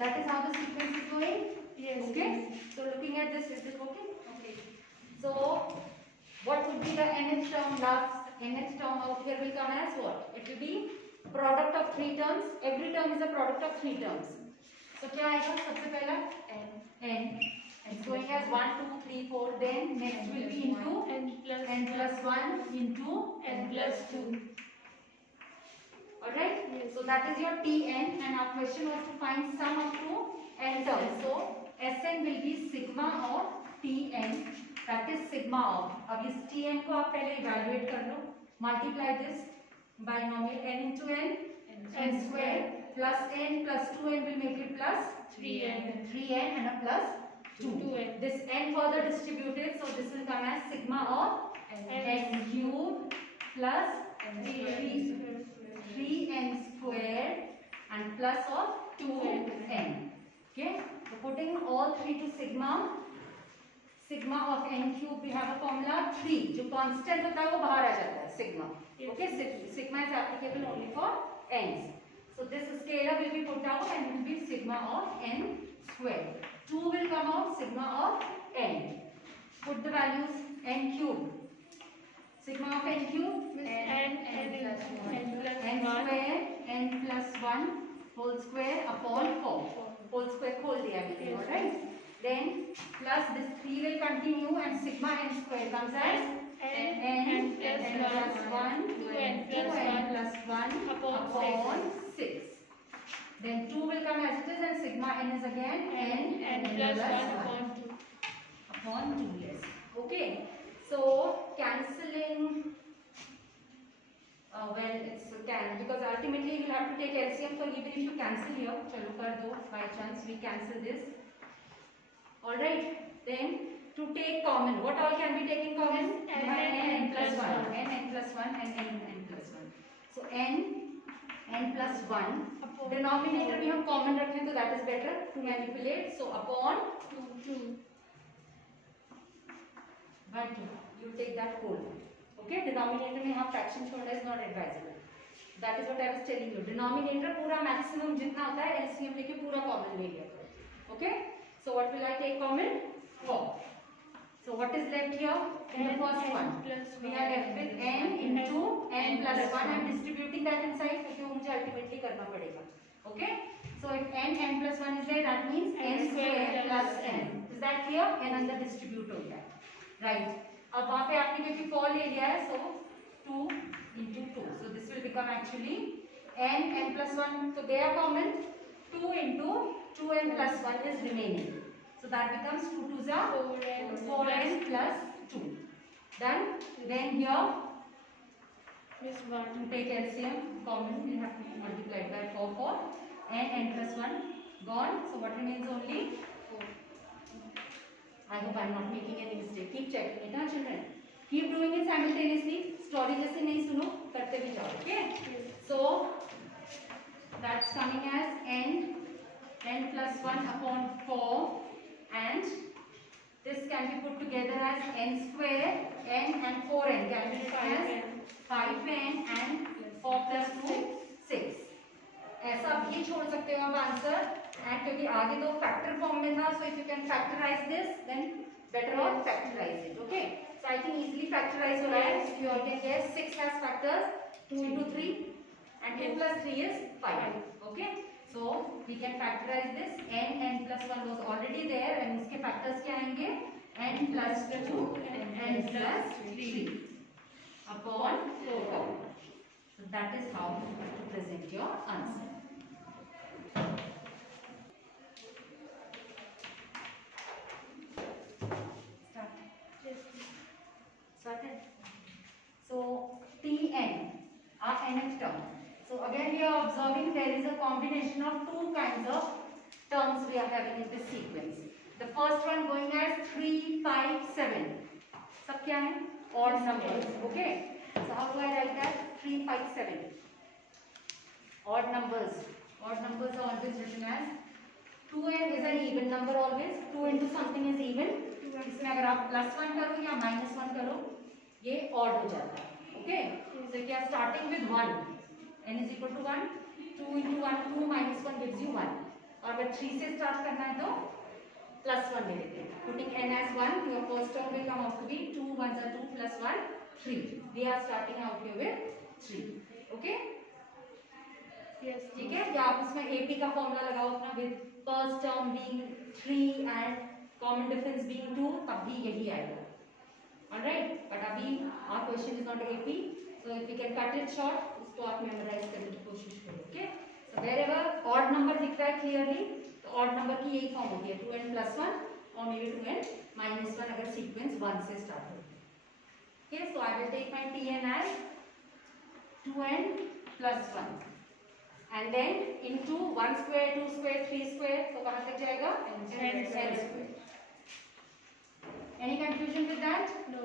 That is how the sequence is going. Yes. Okay. So looking at this, is it okay? Okay. So what would be the nth term? Last nth term out here will come as what? It will be product of three terms. Every term is a product of three terms. So क्या आएगा सबसे पहला n. It's going as 1, 2, 3, 4. Then next will be into n plus 1 into n plus 2. Alright? Yes. So that is your Tn, and our question was to find sum up to n terms. So Sn will be sigma of Tn, that is sigma of. अब इस Tn को आप पहले evaluate कर लो. Multiply this binomial n into n square plus n plus 2n will make it plus 3n and a plus 2. This n further distributed, so this will come as sigma of n cube plus 3n squared and plus of 2n. Okay, so putting all three to sigma of n cube, we have a formula 3. जो constant होता है वो बाहर आ जाता है sigma. Okay, sigma is applicable only for n's. So this scalar will be put out and it will be sigma of n squared. 2 will come out sigma of n. Put the values n cube. Sigma of n cube n square n plus 1 whole square upon 4. Whole square खोल दिया मैंने, alright? Then plus this 3 will continue and sigma n square comes as n plus 1 2n plus 1 upon 6. Then 2 will come as it is and sigma n is again n plus 1 upon 2. Yes. Okay. So cancelling. Well, it's can because ultimately you will have to take LCM. So even if you cancel here, chalo kar do by chance we cancel this. All right. Then to take common, what all can be taken common? n plus 1, n plus 1 and n plus 1. So n plus 1. Denominator we have common रखें तो that is better to manipulate. So upon 2 by 2. You take that whole. Okay, denominator में यहाँ fraction छोड़ना is not advisable. That is what I was telling you. Denominator पूरा maximum जितना होता है LCM लेके पूरा common ले लिया. Okay, so what will I take common? 4. So what is left here in the first one? We are left with n into n plus 1. I am distributing that inside क्योंकि वो मुझे ultimately करना पड़ेगा. Okay, so if n plus 1 is there, that means n square plus n. Is that clear? n अंदर distribute हो गया. Right. अब वहाँ पे आपने क्योंकि 4 ले लिया है, so 2 into 2. So this will become actually n plus 1. So they are common. 2 into 2n plus 1 is remaining. So that becomes 2 2s are 4n plus 2. Done. Then here this one to take LCM common, we have to multiply by 4 for n plus 1 gone. So what remains only 4. I hope I am not making any mistake. Keep checking it, huh, children? Keep doing it simultaneously. Story जैसे नहीं सुनो, करते भी जाओ. Okay? So that's coming as n plus 1 upon 4, and this can be put together as n square, n and 4n can be written as 5n and 4 plus 2 6. ऐसा भी छोड़ सकते हो आप आंसर, एंड क्योंकि आगे दो फैक्टर फॉर्म में था, so if you can factorise this then better off factorise it. Okay, so I think easily factorise हो रहा है. You all can guess 6 has factors 2 into 3 and 2 plus 3 is 5. Okay, so we can factorize this. n plus 1 was already there and इसके factors क्या आएंगे? n plus 2 and n plus 3 upon 4. So that is how to present your answer. Started. So Tn, our nth term. So again we are observing there is a combination of two kinds of terms we are having in this sequence. The first one going as 3, 5, 7. सब क्या है? Odd numbers. Okay. So how do I write that? 3, 5, 7. Odd numbers. Odd numbers are always written as 2n is an even number always. 2 into something is even. इसमें अगर आप +1 करो या -1 करो, ये odd हो जाता है. Okay. So क्या starting with 1. n is equal to 1. 2 into 1, 2 minus 1 gives you 1. और अगर 3 से स्टार्ट करना है तो +1 ले लेते हैं. Putting n as 1, your first term will come out to be 2 1s are 2 plus 1 3. We are starting out here with 3. Okay? Yes. ठीक है. या आप उसमें AP का फॉर्मूला लगाओ अपना with first term being 3 and common difference being 2, तब भी यही आएगा. Alright? But अभी our question is not AP, so if we can cut it short, उसको आप memorize करने की कोशिश करो. Okay? So wherever odd number दिख रहा है clearly, तो odd number की यही फॉर्म होती है 2n plus 1 or maybe 2n minus 1 अगर sequence 1 से start होती है. Okay, so I will take my Tn as 2n plus 1 and then into 1 square 2 square 3 square, तो कहाँ तक जाएगा? n square. Any confusion with that? No.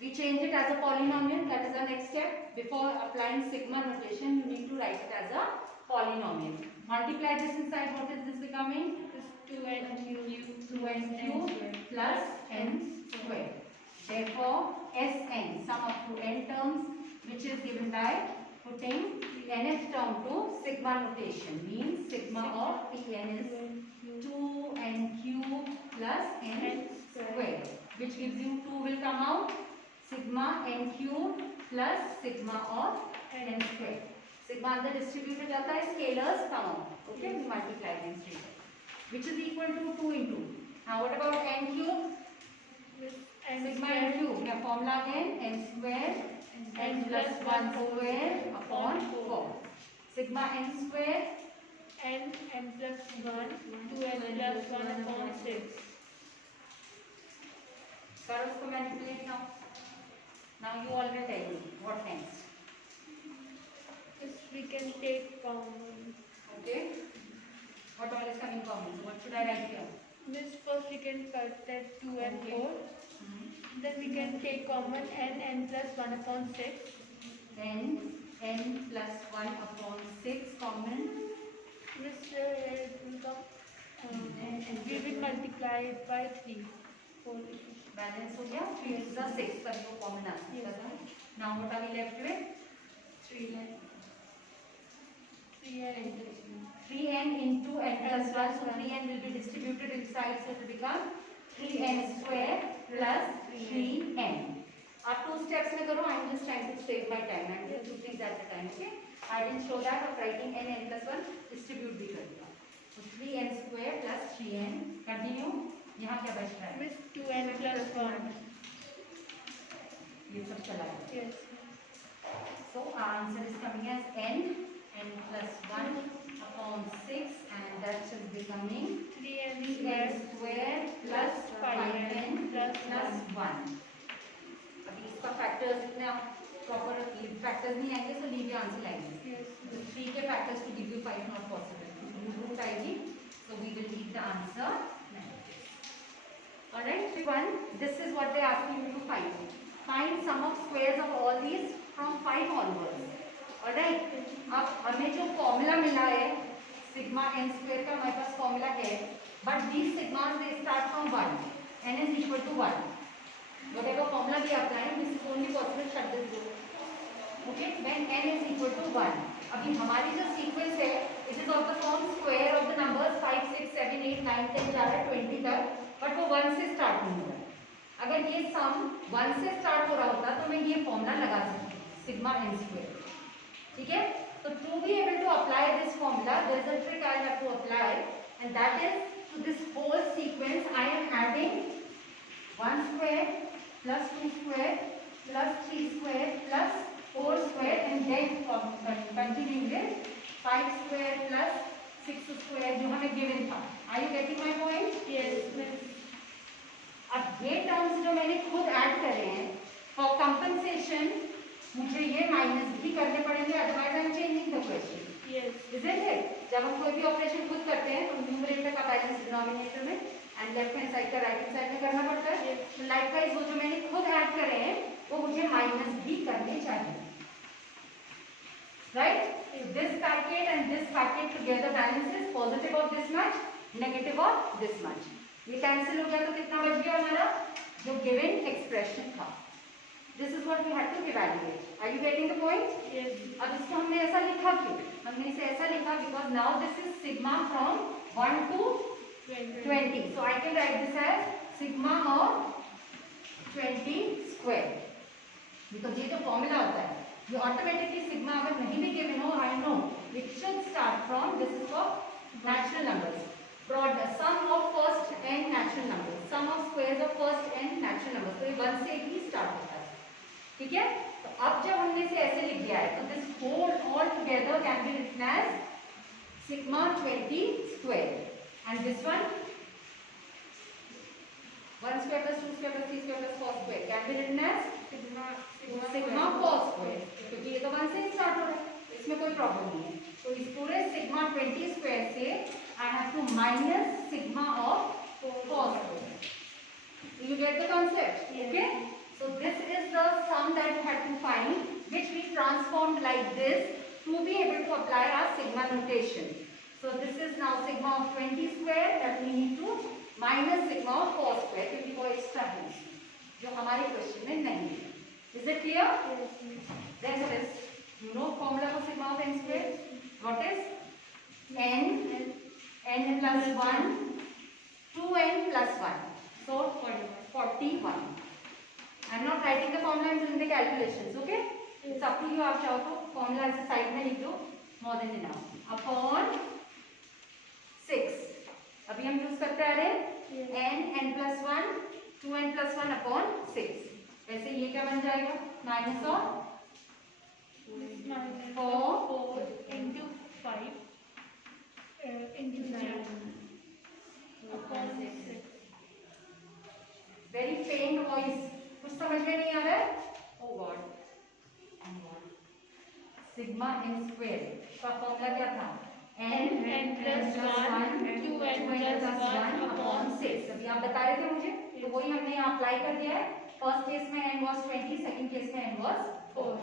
We change it as a polynomial. That is the next step. Before applying sigma notation, you need to write it as a polynomial. Multiply this inside. What is this becoming? This 2n cube 2n cube plus n square. Therefore, Sn, sum up to n terms, which is given by putting nth term to sigma notation. Means sigma of Tn is 2n cube plus n square, which gives you 2 will come out. Sigma n cube plus sigma of n square. Sigma अंदर distributed जाता है, scalars come out. Okay, we multiply them straight, which is equal to 2 into. Now what about n cube? Sigma n cube. क्या formula again? N square n plus 1 square upon 4. Sigma n square n plus 1 2n plus 1 upon 6. करो उसको manipulate now. Now you already tell me what next. Yes, we can take common. Okay. What all is coming common? So what should I write here? This first we can cut that 2 and 4. Then we can take common n plus 1 upon 6. Then n plus 1 upon 6 common. This it will come. We will multiply it by 3. 4. Balance हो गया. 3 is the 6 का जो common आ सकता था. Now what are we left with? 3n. 3n into n plus 1. So 3n will be distributed inside. So it will become 3n square plus 3n. आप 2 steps में करो. I am just trying to save my time. I am just 2 things at a time. Okay? I didn't show that of writing n plus 1. Distribute भी कर दिया. So 3n square plus 3n. Continue. यहाँ क्या बच रहा है? With 2n plus 1. ये सब चला गया. Yes. So our answer is coming as n plus 1 upon 6, and that is becoming 3n 3n square plus 5n plus plus 1. अभी इसका factors इतने proper factors नहीं आएंगे, so leave your answer like this. Yes. The 3 के factors to give you 5 not possible. Root आएगी, so we will leave the answer. Alright, one. This is what they ask you to find. Find sum of squares of all these from 5 onwards. Alright. अब हमें जो formula मिला है sigma n square का हमारे पास formula है, but these sigmas they start from 1. n is equal to 1. Whatever formula we apply, this is only possible shut this door. Okay, when n is equal to 1. अभी हमारी जो sequence है, it is of the form square of the numbers 5, 6, 7, 8, 9, 10 जा रहा है 20 तक, but वो 1 से स्टार्ट नहीं हो रहा है. अगर ये सम 1 से स्टार्ट हो रहा होता तो मैं ये फॉर्मूला लगा सकती हूँ सिग्मा n स्क्वायर. ठीक है. So to be able to apply this formula, there is a trick I have to apply, and that is to this whole sequence I am adding 1 square plus 2 square plus 3 square plus 4 square and then continuing with 5 square plus 6 square जो हमें given था. Are you getting my point? Yes. अब ये terms जो मैंने खुद add करे हैं, for compensation मुझे ये माइनस भी करने पड़ेंगे, otherwise I am changing the question. Yes. Isn't it? जब हम कोई भी ऑपरेशन खुद करते हैं तो न्यूमरेटर का बैलेंस डिनोमिनेटर में एंड लेफ्ट हैंड साइड का राइट हैंड साइड में करना पड़ता है. तो लाइकवाइज वो जो मैंने खुद ऐड करे हैं वो मुझे माइनस भी करने चाहिए. Right? This packet and this packet together balances positive of this much, negative of this much. ये कैंसिल हो गया तो कितना बच गया हमारा जो गिवन एक्सप्रेशन था. This is what we had to evaluate. Are you getting the point? Yes. अब इसको हमने ऐसा लिखा क्यों? हमने इसे ऐसा लिखा because now this is sigma from 1 to 20. So I can write this as sigma of 20 square. Because ये जो formula होता है, ये automatically sigma अगर नहीं भी given हो, I know it should start from, this is for natural numbers. Product sum of first n natural numbers. Sum of squares of first n natural numbers. तो ये 1 से ही start होता है. ठीक है, तो अब जब हमने इसे ऐसे लिख दिया है तो this whole all together can be written as sigma 20 square and this one 1 square plus 2 square plus 3 square plus 4 square can be written as sigma 4 square, क्योंकि ये तो 1 से स्टार्ट हो रहा है, इसमें कोई प्रॉब्लम नहीं है. तो इस पूरे सिग्मा 20 स्क्वायर से I have to minus sigma of 4 square. You get the concept? Okay. So this is the sum that we had to find, which we transformed like this to be able to apply our sigma notation. So this is now sigma of 20 square that we need to minus sigma of 4 square, क्योंकि वो extra है जो हमारे question में नहीं है. Is it clear? Then the rest, you know formula for sigma of n square. What is n plus 1 2n plus 1, so 41. I'm not writing the formula, I'm doing the calculations, okay? It's up to you. आप चाहो तो formula ऐसे side में लिख दो, more than enough. Upon 6. अभी हम use करते आ रहे n plus 1 2n plus 1 upon 6. वैसे ये क्या बन जाएगा? Minus of 4 into 5 into 9 upon 6. Very faint voice. कुछ समझ में नहीं आ रहा है? Oh God. Sigma n square का फॉर्मूला क्या था? n plus 1 2n plus 1 upon 6. अभी आप बता रहे थे मुझे, तो वही हमने यहाँ अप्लाई कर दिया है. फर्स्ट केस में n was 20, सेकंड केस में n was 4.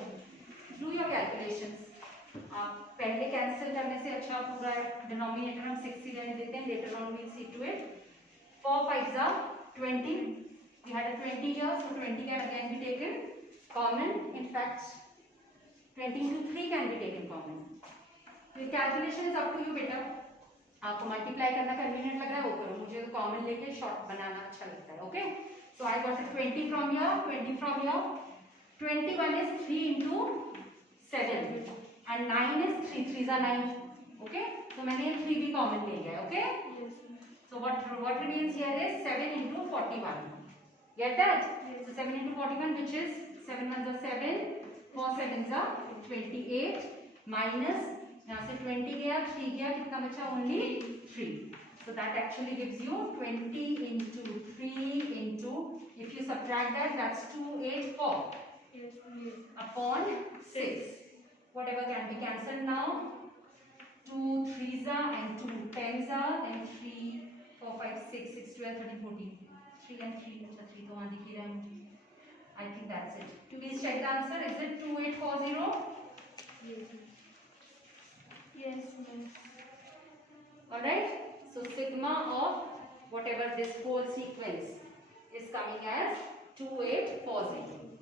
Do your calculations. आप पहले कैंसिल करने से अच्छा पूरा डिनोमिनेटर हम 6 ही रहने देते हैं. Later on we'll see to it. 4 5s are 20. We had a 20 here, so 20 can again be taken common. In fact, 20 into 3 can be taken common. The calculation is up to you, बेटा. आपको multiply करना convenient लग रहा है वो करो, मुझे तो कॉमन लेके शॉर्ट बनाना अच्छा लगता है. Okay, so I got 20 from here, 20 from here. 21 is 3 into 7 and 9 is 3 3s are 9. Okay, so मैंने ये 3 भी कॉमन ले गया. Okay, so what remains here is 7 into 41. Get that? So 7 into 41, which is 7 1s are 7, 4 7s are 28, minus यहाँ से 20 गया, 3 गया, कितना बचा? Only 3. So that actually gives you 20 into 3 into, if you subtract that, that's 284 upon 6. Whatever can be cancelled now. 2 3s are and 2 10s are, and 3 4 5 6 6 12 13 14. 3 and 3, अच्छा 3 तो वहाँ दिख ही रहा है मुझे. I think that's it. Please check the answer. Is it 2840? Yes, ma'am. Alright. So sigma of whatever this whole sequence is coming as 2840.